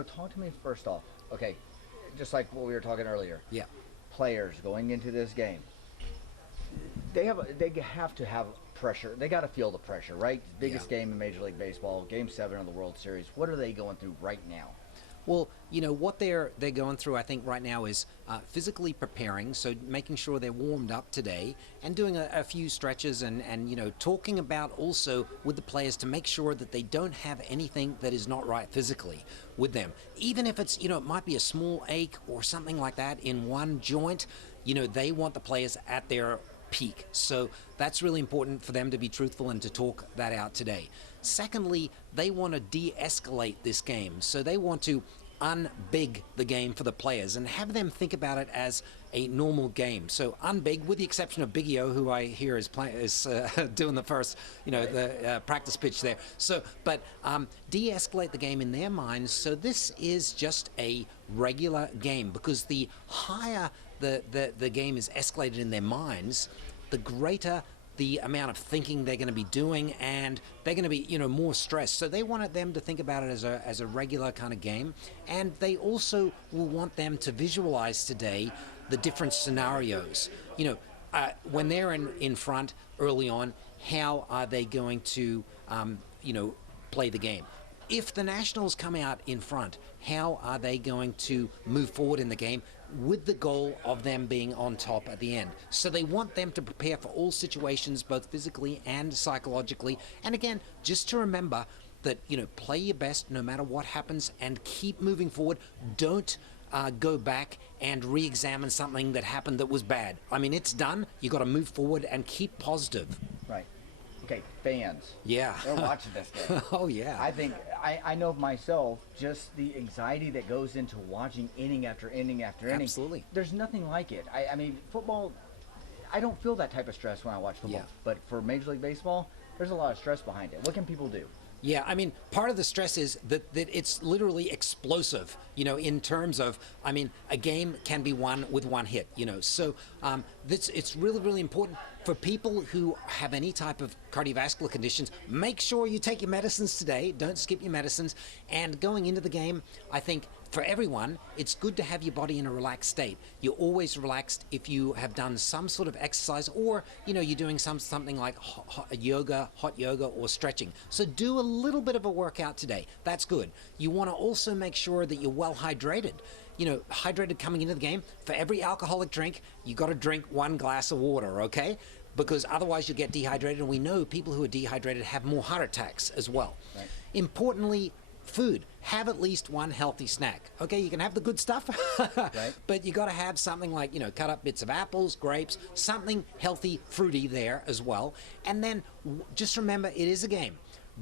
So talk to me first off. Okay, just like what we were talking earlier. Yeah. Players going into this game, they have to have pressure. They got to feel the pressure, right? Biggest game in Major League Baseball, Game 7 of the World Series. What are they going through right now? Well, what they're going through, I think, right now is physically preparing, so making sure they're warmed up today and doing a few stretches and talking about also with the players to make sure that they don't have anything that is not right physically with them. Even if it's, it might be a small ache or something like that in one joint, they want the players at their peak. So that's really important for them to be truthful and to talk that out today. Secondly, they want to de-escalate this game. So they want to unbig the game for the players and have them think about it as a normal game. So unbig, with the exception of Biggie O, who I hear is doing the first, the practice pitch there. So, but de-escalate the game in their minds. So this is just a regular game, because the higher the game is escalated in their minds, the greater the amount of thinking they're going to be doing, and they're going to be, more stressed. So they wanted them to think about it as a regular kind of game, and they also will want them to visualize today the different scenarios. When they're in front early on, how are they going to, play the game? If the Nationals come out in front, how are they going to move forward in the game with the goal of them being on top at the end? So they want them to prepare for all situations, both physically and psychologically. And again, just to remember that, play your best no matter what happens and keep moving forward. Don't go back and re-examine something that happened that was bad. I mean, it's done. You got to move forward and keep positive. Right. Okay, fans. Yeah. They're watching this game. Oh, yeah. I think, I know myself, just the anxiety that goes into watching inning after inning after inning. Absolutely. There's nothing like it. I mean, football, I don't feel that type of stress when I watch football. Yeah. But for Major League Baseball, there's a lot of stress behind it. What can people do? Yeah, I mean, part of the stress is that it's literally explosive, in terms of, a game can be won with one hit, So it's really, really important for people who have any type of cardiovascular conditions. Make sure you take your medicines today. Don't skip your medicines. And going into the game, I think for everyone, it's good to have your body in a relaxed state. You're always relaxed if you have done some sort of exercise, or you're doing something like hot yoga or stretching. So do a little bit of a workout today. That's good. You want to also make sure that you're well hydrated. Hydrated coming into the game. For every alcoholic drink, you got to drink 1 glass of water, okay? Because otherwise you'll get dehydrated, and we know people who are dehydrated have more heart attacks as well. Right. Importantly, food. Have at least one healthy snack. Okay, you can have the good stuff, Right. but you got to have something like, cut up bits of apples, grapes, something healthy, fruity there as well. And then just remember, it is a game.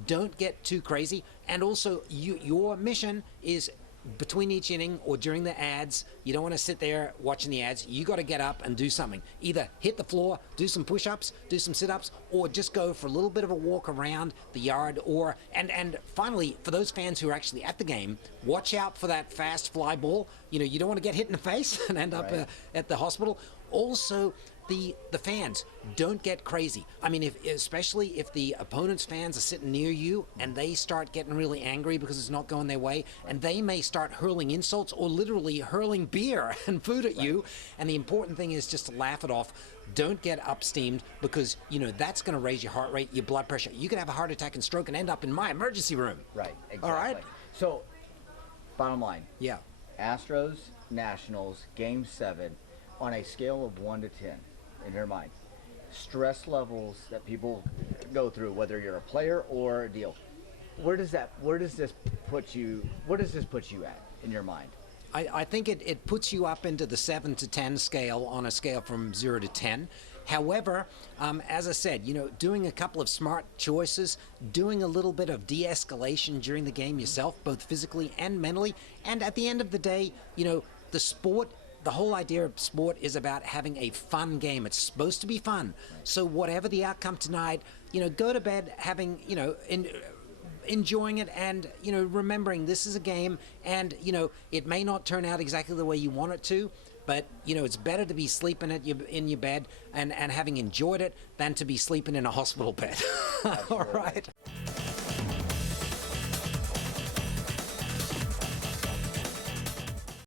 Don't get too crazy. And also, your mission is between each inning or during the ads. You don't want to sit there watching the ads. You got to get up and do something. Either hit the floor, do some push-ups, do some sit-ups, or just go for a little bit of a walk around the yard. Or and finally, for those fans who are actually at the game, watch out for that fast fly ball. You don't want to get hit in the face and end up at the hospital. Also, the fans, don't get crazy. I mean, especially if the opponent's fans are sitting near you and they start getting really angry because it's not going their way, and they may start hurling insults or literally hurling beer and food at you. And the important thing is just to laugh it off. Don't get up-steamed, because, that's going to raise your heart rate, your blood pressure. You could have a heart attack and stroke and end up in my emergency room. Right, exactly. All right? So, bottom line. Yeah. Astros, Nationals, Game 7, on a scale of 1 to 10, in your mind, stress levels that people go through, whether you're a player or a deal, where does this put you at in your mind? I think it puts you up into the 7 to 10 scale on a scale from 0 to 10. However, as I said, doing a couple of smart choices, doing a little bit of de-escalation during the game yourself, both physically and mentally, and at the end of the day, the sport. The whole idea of sport is about having a fun game. It's supposed to be fun. So whatever the outcome tonight, go to bed having, enjoying it, and, remembering this is a game, and, it may not turn out exactly the way you want it to, but, it's better to be sleeping in your bed and having enjoyed it than to be sleeping in a hospital bed. All right.